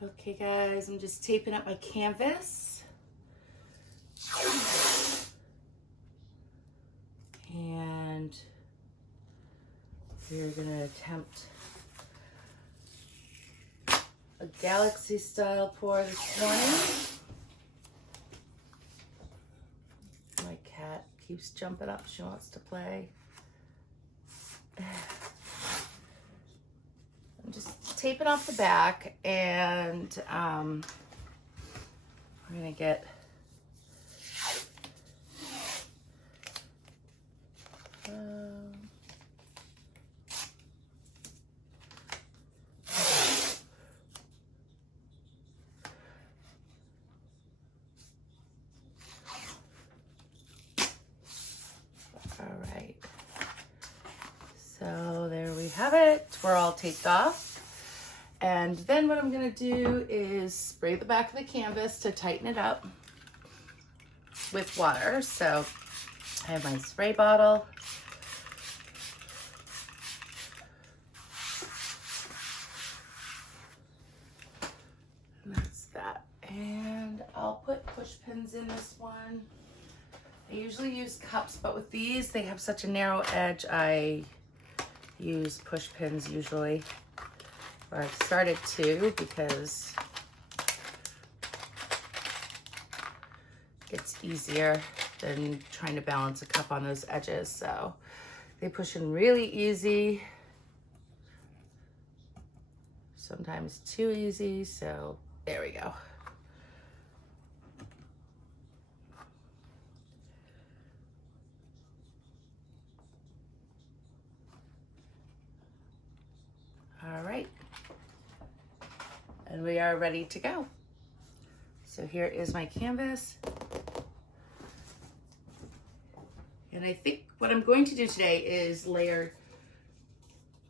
Okay guys, I'm just taping up my canvas. And we're gonna attempt a galaxy style pour this morning. My cat keeps jumping up, she wants to play. I'm just taping off the back, and we're gonna get all right. So there we have it. We're all taped off. And then what I'm gonna do is spray the back of the canvas to tighten it up with water. So I have my spray bottle. And that's that. And I'll put push pins in this one. I usually use cups, but with these, they have such a narrow edge, I use push pins usually. Or I've started to, because it's easier than trying to balance a cup on those edges. So they push in really easy, sometimes too easy. So there we go. All right, and we are ready to go. So here is my canvas. And I think what I'm going to do today is layer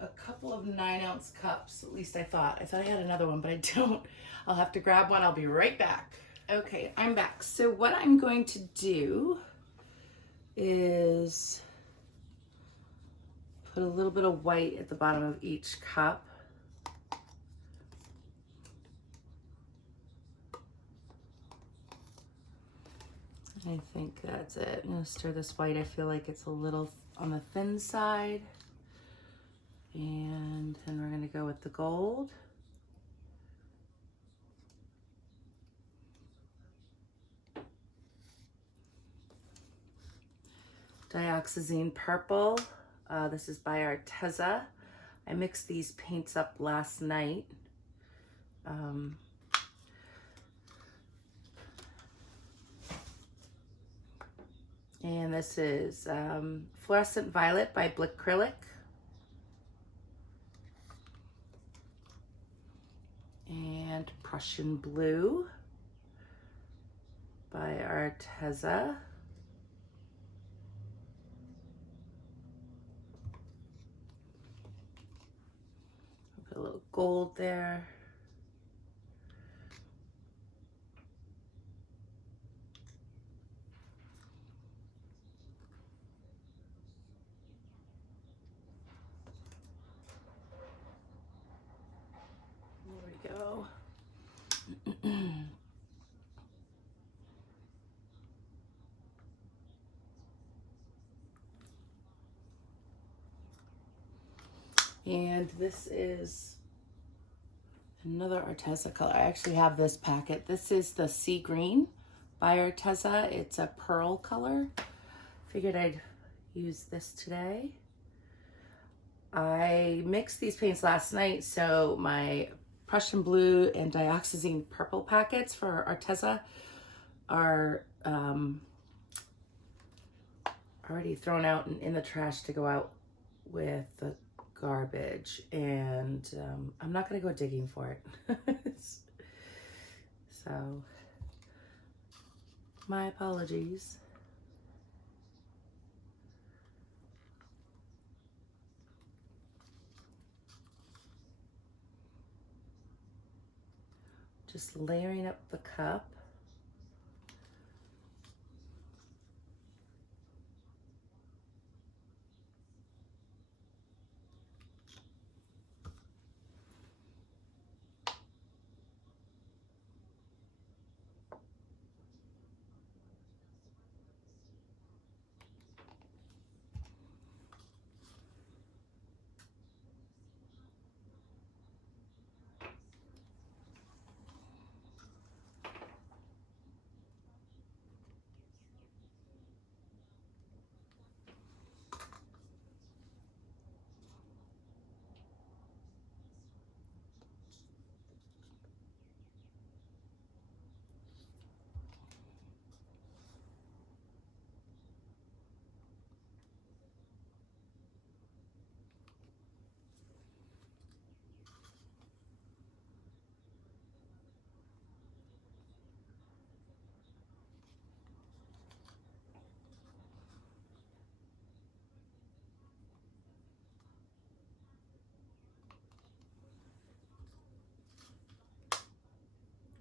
a couple of 9-ounce cups. At least I thought I had another one, but I don't. I'll have to grab one. I'll be right back. Okay, I'm back. So what I'm going to do is put a little bit of white at the bottom of each cup. I think that's it. I'm gonna stir this white. I feel like it's a little on the thin side. And then we're gonna go with the gold. Dioxazine purple. This is by Arteza. I mixed these paints up last night. And this is Fluorescent Violet by Acrylic. And Prussian Blue by Arteza. Put a little gold there. There we go. And this is another Arteza color. I actually have this packet. This is the Sea Green by Arteza. It's a pearl color. Figured I'd use this today. I mixed these paints last night, so my Prussian Blue and Dioxazine purple packets for Arteza are already thrown out and in the trash to go out with the garbage, and I'm not gonna go digging for it. So my apologies. Just layering up the cup.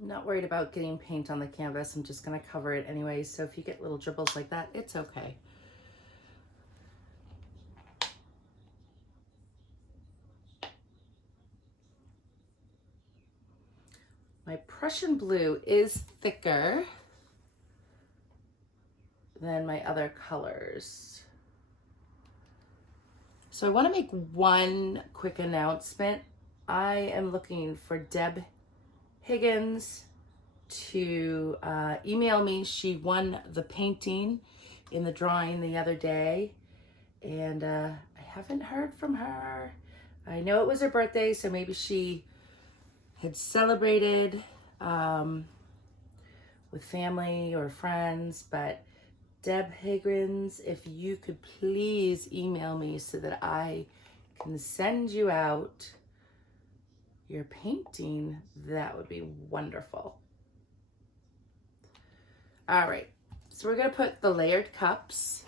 I'm not worried about getting paint on the canvas. I'm just gonna cover it anyway. So if you get little dribbles like that, it's okay. My Prussian blue is thicker than my other colors. So I want to make one quick announcement. I am looking for Deb Higgins to email me. She won the painting in the drawing the other day, and I haven't heard from her. I know it was her birthday, so maybe she had celebrated with family or friends, but Deb Higgins, if you could please email me so that I can send you out your painting, that would be wonderful. All right, so we're gonna put the layered cups.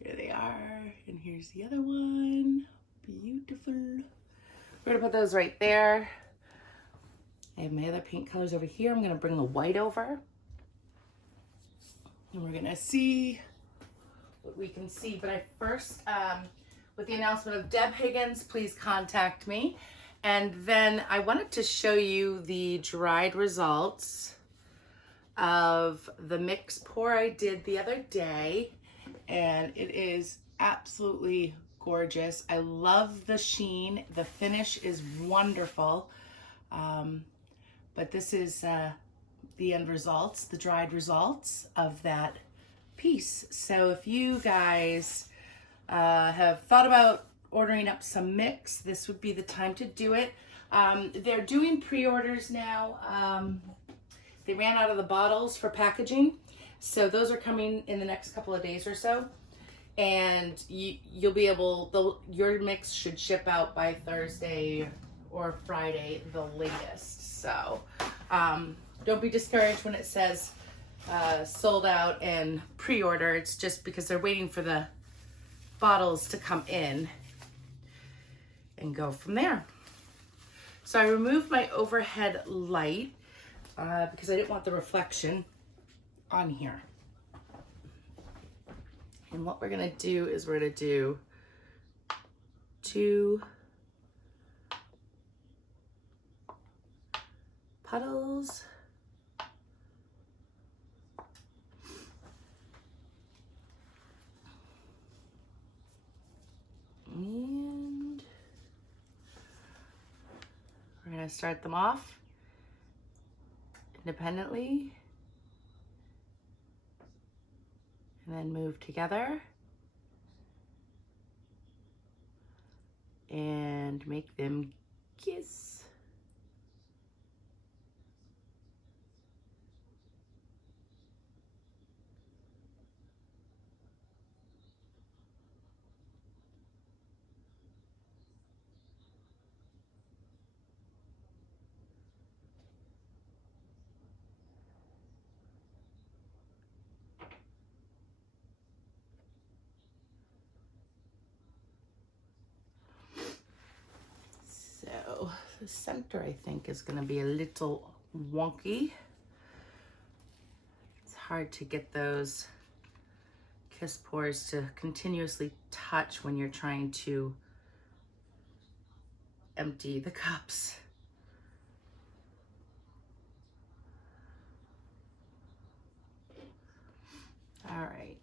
Here they are, and here's the other one. Beautiful. We're gonna put those right there. I have my other paint colors over here. I'm gonna bring the white over. And we're gonna see what we can see. But I first, with the announcement of Deb Higgins, please contact me. And then I wanted to show you the dried results of the mix pour I did the other day. And it is absolutely gorgeous. I love the sheen. The finish is wonderful. But this is the end results, the dried results of that piece. So if you guys have thought about ordering up some mix, this would be the time to do it. They're doing pre-orders now. They ran out of the bottles for packaging, so those are coming in the next couple of days or so. And you'll be able, your mix should ship out by Thursday or Friday, the latest. So don't be discouraged when it says sold out and pre-order. It's just because they're waiting for the bottles to come in and go from there. So I removed my overhead light because I didn't want the reflection on here. And what we're gonna do is we're gonna do 2 puddles. And we're gonna start them off independently and then move together and make them kiss. So the center, I think, is going to be a little wonky. It's hard to get those kiss pours to continuously touch when you're trying to empty the cups. All right.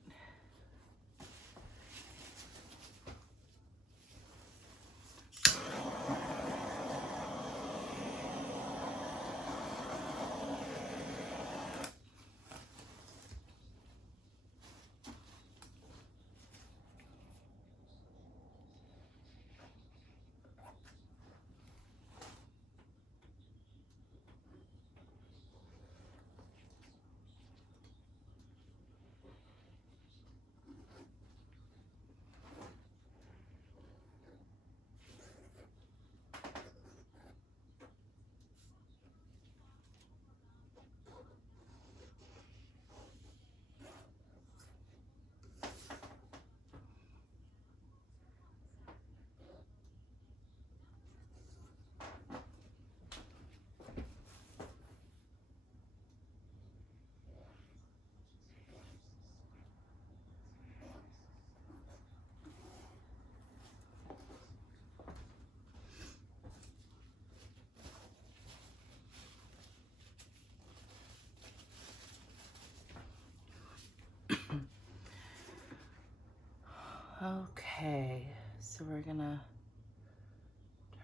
Okay, so we're gonna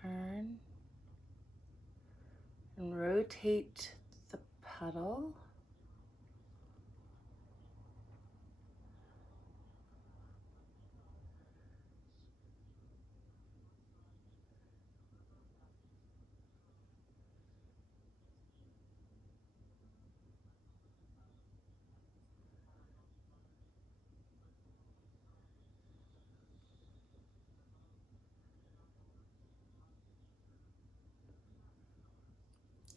turn and rotate the puddle.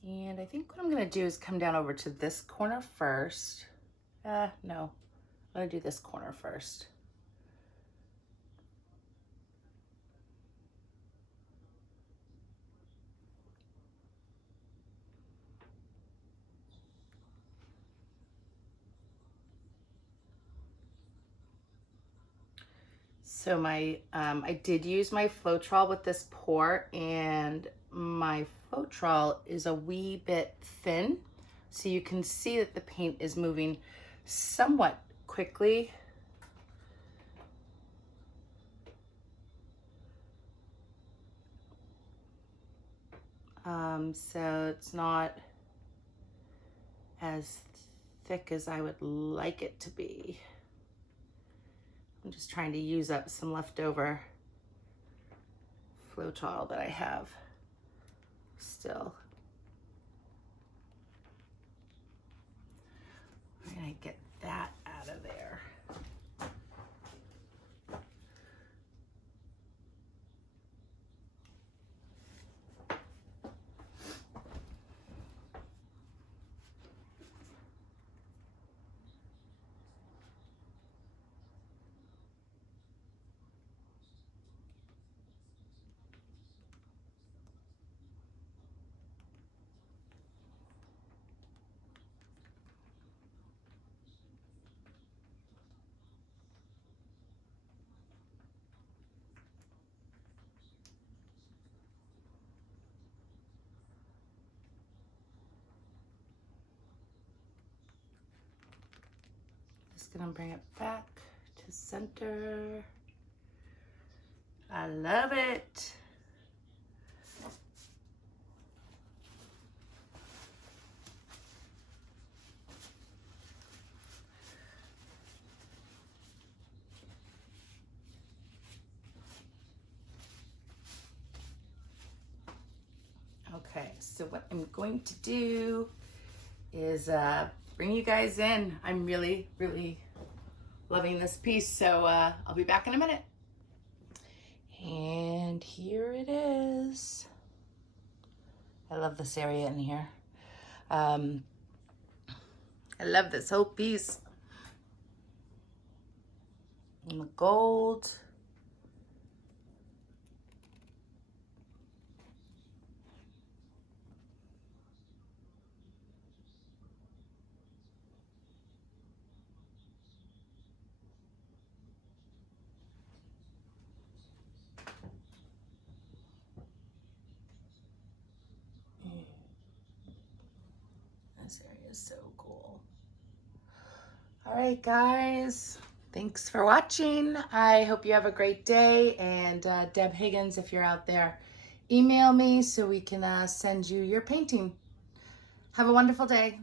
And I think what I'm gonna do is come down over to this corner first. No, I'm gonna do this corner first. So my, I did use my Floetrol with this pour, and my Floetrol is a wee bit thin. So you can see that the paint is moving somewhat quickly. So it's not as thick as I would like it to be. I'm just trying to use up some leftover Floetrol that I have still. I'm gonna get that out of there. Just gonna bring it back to center. I love it. Okay, so what I'm going to do is bring you guys in. I'm really, really loving this piece, so I'll be back in a minute. And here it is. I love this area in here. I love this whole piece. And the gold. This area is so cool. All right, guys. Thanks for watching. I hope you have a great day. And Deb Higgins, if you're out there, email me so we can send you your painting. Have a wonderful day.